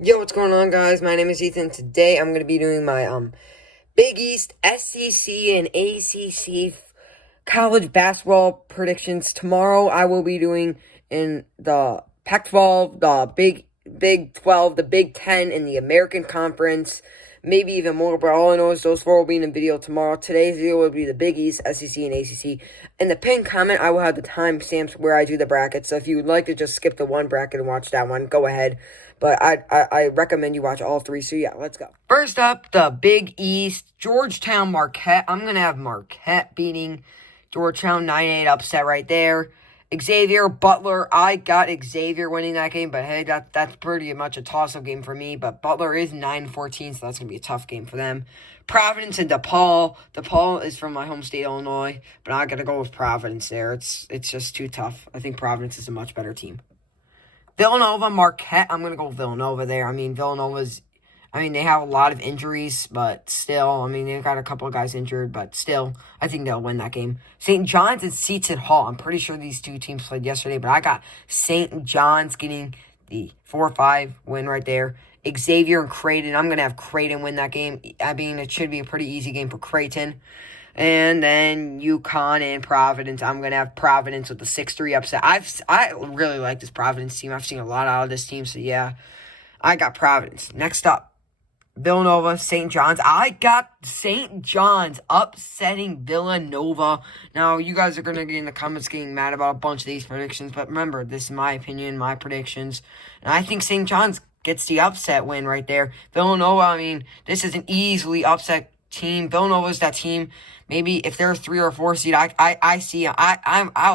Yo, what's going on, guys? My name is Ethan. Today, I'm going to be doing my Big East, SEC, and ACC college basketball predictions. Tomorrow, I will be doing in the Pac-12, the Big 12, the Big 10, and the American Conference. Maybe even more, but all I know is those four will be in the video tomorrow. Today's video will be the Big East, SEC, and ACC. In the pinned comment, I will have the timestamps where I do the brackets. So if you would like to just skip the one bracket and watch that one, go ahead. But I recommend you watch all three. So yeah, let's go. First up, the Big East, Georgetown, Marquette. I'm going to have Marquette beating Georgetown, 9-8 upset right there. Xavier, Butler, I got Xavier winning that game, but hey, that's pretty much a toss-up game for me. But Butler is 9-14, so that's going to be a tough game for them. Providence and DePaul. DePaul is from my home state, Illinois, but I got to go with Providence there. It's just too tough. I think Providence is a much better team. Villanova, Marquette, I'm going to go with Villanova there. I mean, they have a lot of injuries, but still, they've got a couple of guys injured, but still, I think they'll win that game. St. John's and Seton Hall. I'm pretty sure these two teams played yesterday, but I got St. John's getting the 4-5 win right there. Xavier and Creighton. I'm going to have Creighton win that game. It should be a pretty easy game for Creighton. And then UConn and Providence. I'm going to have Providence with the 6-3 upset. I really like this Providence team. I've seen a lot out of this team, so yeah. I got Providence. Next up, Villanova, St. John's. I got St. John's upsetting Villanova. Now, you guys are going to get in the comments getting mad about a bunch of these predictions, but remember, this is my opinion, my predictions. And I think St. John's gets the upset win right there. Villanova, this is an easily upset team. Villanova's that team. Maybe if they're a 3 or 4 seed, I'll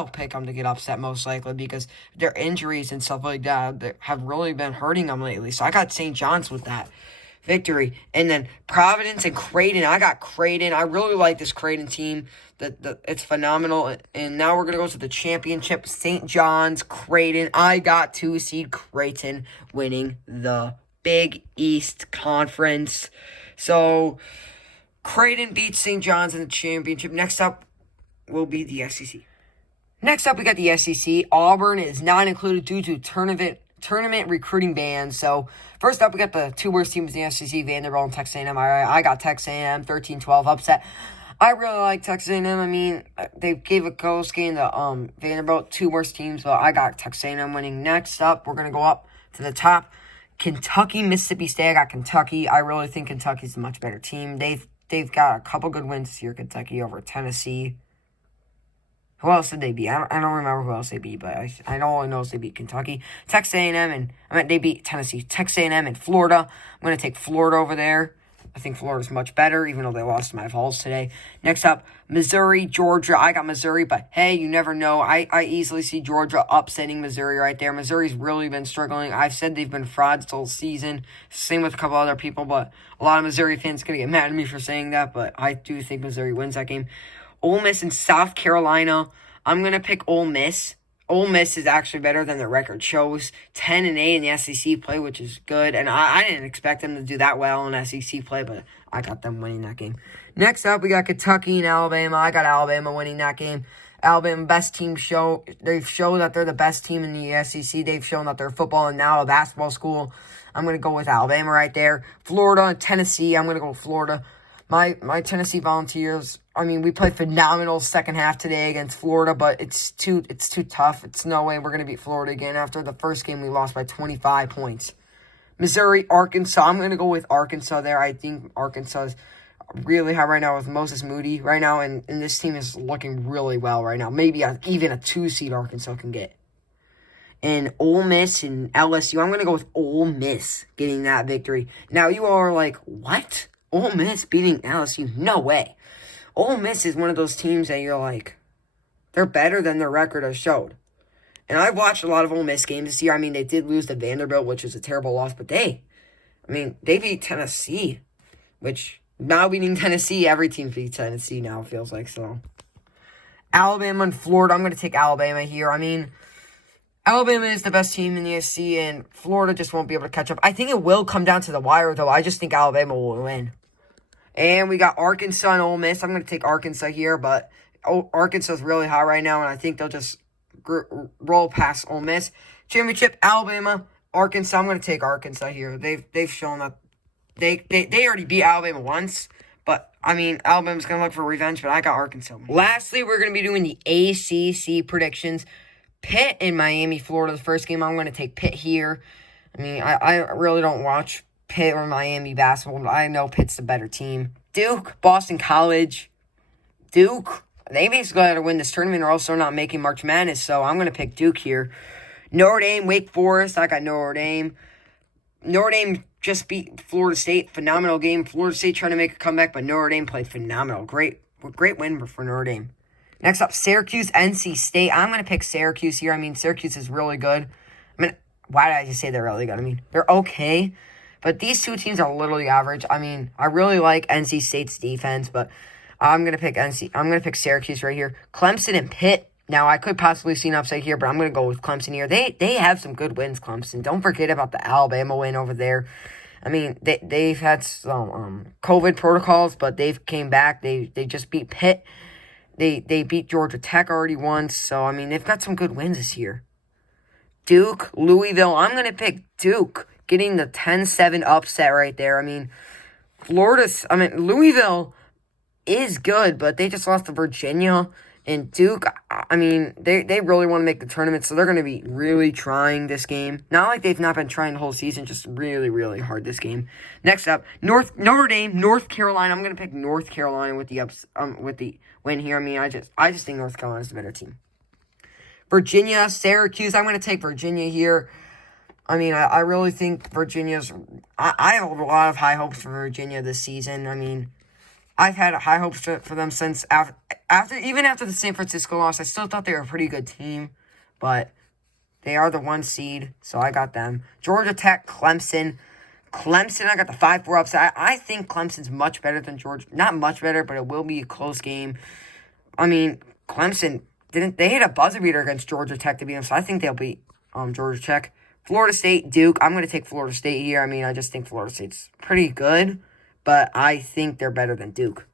pick them to get upset most likely because their injuries and stuff like that have really been hurting them lately. So I got St. John's with that victory. And then Providence and Creighton. I got Creighton. I really like this Creighton team. It's phenomenal. And now we're going to go to the championship. St. John's, Creighton. I got 2-seed Creighton winning the Big East Conference. So Creighton beats St. John's in the championship. Next up will be the SEC. Next up, we got the SEC. Auburn is not included due to tournament recruiting bans. So first up, we got the two worst teams in the SEC, Vanderbilt and Texas A&M. I got Texas A&M 13-12 upset. I really like Texas A&M. They gave a close game to Vanderbilt, two worst teams, but I got Texas A&M winning. Next up, we're going to go up to the top. Kentucky, Mississippi State. I got Kentucky. I really think Kentucky's a much better team. They've got a couple good wins this year, Kentucky over Tennessee. Who else did they beat? I don't remember who else they beat, but I know they beat Kentucky. Texas A&M, they beat Tennessee. Texas A&M and Florida. I'm going to take Florida over there. I think Florida's much better, even though they lost to my Vols today. Next up, Missouri, Georgia. I got Missouri, but hey, you never know. I easily see Georgia upsetting Missouri right there. Missouri's really been struggling. I've said they've been frauds all season. Same with a couple other people, but a lot of Missouri fans are going to get mad at me for saying that, but I do think Missouri wins that game. Ole Miss and South Carolina. I'm going to pick Ole Miss. Ole Miss is actually better than the record shows. 10-8 in the SEC play, which is good. And I didn't expect them to do that well in SEC play, but I got them winning that game. Next up, we got Kentucky and Alabama. I got Alabama winning that game. Alabama, best team show. They've shown that they're the best team in the SEC. They've shown that they're football and now a basketball school. I'm going to go with Alabama right there. Florida and Tennessee. I'm going to go with Florida. My Tennessee Volunteers, we played phenomenal second half today against Florida, but it's too tough. It's no way we're going to beat Florida again. After the first game, we lost by 25 points. Missouri, Arkansas. I'm going to go with Arkansas there. I think Arkansas is really high right now with Moses Moody right now, and this team is looking really well right now. Maybe even a 2-seed Arkansas can get. And Ole Miss and LSU, I'm going to go with Ole Miss getting that victory. Now, you are like, what? Ole Miss beating LSU? No way. Ole Miss is one of those teams that you're like, they're better than their record has showed. And I've watched a lot of Ole Miss games this year. They did lose to Vanderbilt, which is a terrible loss, but they beat Tennessee, which now beating Tennessee, every team beats Tennessee now, it feels like, so. Alabama and Florida, I'm going to take Alabama here. Alabama is the best team in the SEC, and Florida just won't be able to catch up. I think it will come down to the wire, though. I just think Alabama will win. And we got Arkansas and Ole Miss. I'm going to take Arkansas here, but Arkansas is really high right now, and I think they'll just roll past Ole Miss. Championship, Alabama Arkansas, I'm going to take Arkansas here. They've shown that they already beat Alabama once. But, I mean, Alabama's going to look for revenge, but I got Arkansas. Lastly, we're going to be doing the ACC predictions. Pitt in Miami, Florida, the first game. I'm going to take Pitt here. I mean, I really don't watch Pitt or Miami basketball, but I know Pitt's the better team. Duke, Boston College. Duke, they basically got to win this tournament or else they're not making March Madness, so I'm going to pick Duke here. Notre Dame, Wake Forest, I got Notre Dame. Notre Dame just beat Florida State. Phenomenal game. Florida State trying to make a comeback, but Notre Dame played phenomenal. Great win for Notre Dame. Next up, Syracuse, NC State. I'm going to pick Syracuse here. I mean, Syracuse is really good. I mean, why did I just say they're really good? I mean, they're okay, but these two teams are literally average. I mean, I really like NC State's defense, but I'm going to pick Syracuse right here. Clemson and Pitt. Now, I could possibly see an upset here, but I'm going to go with Clemson here. They have some good wins, Clemson. Don't forget about the Alabama win over there. I mean, they've had some COVID protocols, but they've came back. They just beat Pitt. They beat Georgia Tech already once. So, I mean, they've got some good wins this year. Duke, Louisville. I'm going to pick Duke, getting the 10-7 upset right there. I mean, Louisville is good, but they just lost to Virginia. And Duke, I mean, they really want to make the tournament, so they're going to be really trying this game. Not like they've not been trying the whole season, just really, really hard this game. Next up, Notre Dame, North Carolina. I'm going to pick North Carolina with the win here. I mean, I just think North Carolina's the better team. Virginia, Syracuse. I'm going to take Virginia here. I mean, I really think Virginia's... I have a lot of high hopes for Virginia this season. I mean, I've had high hopes for them since even after the San Francisco loss. I still thought they were a pretty good team, but they are the 1 seed, so I got them. Georgia Tech, Clemson. Clemson, I got the 5-4 upset. I think Clemson's much better than Georgia. Not much better, but it will be a close game. I mean, Clemson they hit a buzzer beater against Georgia Tech to beat them, so I think they'll beat Georgia Tech. Florida State, Duke. I'm going to take Florida State here. I mean, I just think Florida State's pretty good, but I think they're better than Duke.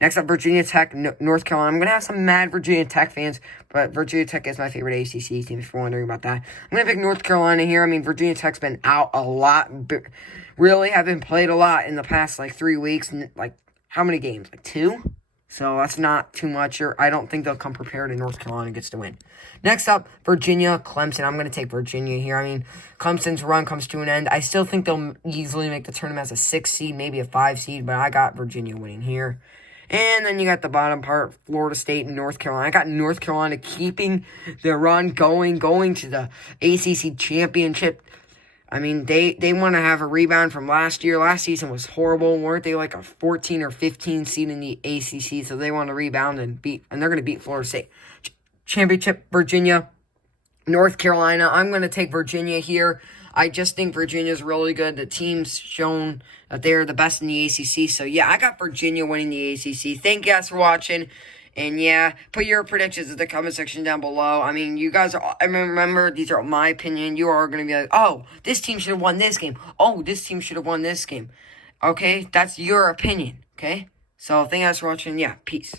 Next up, Virginia Tech, North Carolina. I'm going to have some mad Virginia Tech fans, but Virginia Tech is my favorite ACC team, if you're wondering about that. I'm going to pick North Carolina here. I mean, Virginia Tech's been out a lot. Really haven't played a lot in the past, 3 weeks. How many games? 2? So that's not too much. I don't think they'll come prepared, and North Carolina gets to win. Next up, Virginia, Clemson. I'm going to take Virginia here. I mean, Clemson's run comes to an end. I still think they'll easily make the tournament as a 6 seed, maybe a 5 seed, but I got Virginia winning here. And then you got the bottom part, Florida State and North Carolina. I got North Carolina keeping their run going to the ACC championship. I mean, they want to have a rebound from last year. Last season was horrible. Weren't they like a 14 or 15 seed in the ACC? So they want to rebound and they're going to beat Florida State. Championship, Virginia, North Carolina. I'm going to take Virginia here. I just think Virginia's really good. The team's shown that they're the best in the ACC. So, yeah, I got Virginia winning the ACC. Thank you guys for watching. And, yeah, put your predictions in the comment section down below. I mean, you guys are... I remember, these are my opinion. You are going to be like, oh, this team should have won this game. Oh, this team should have won this game. Okay? That's your opinion. Okay? So, thank you guys for watching. Yeah, peace.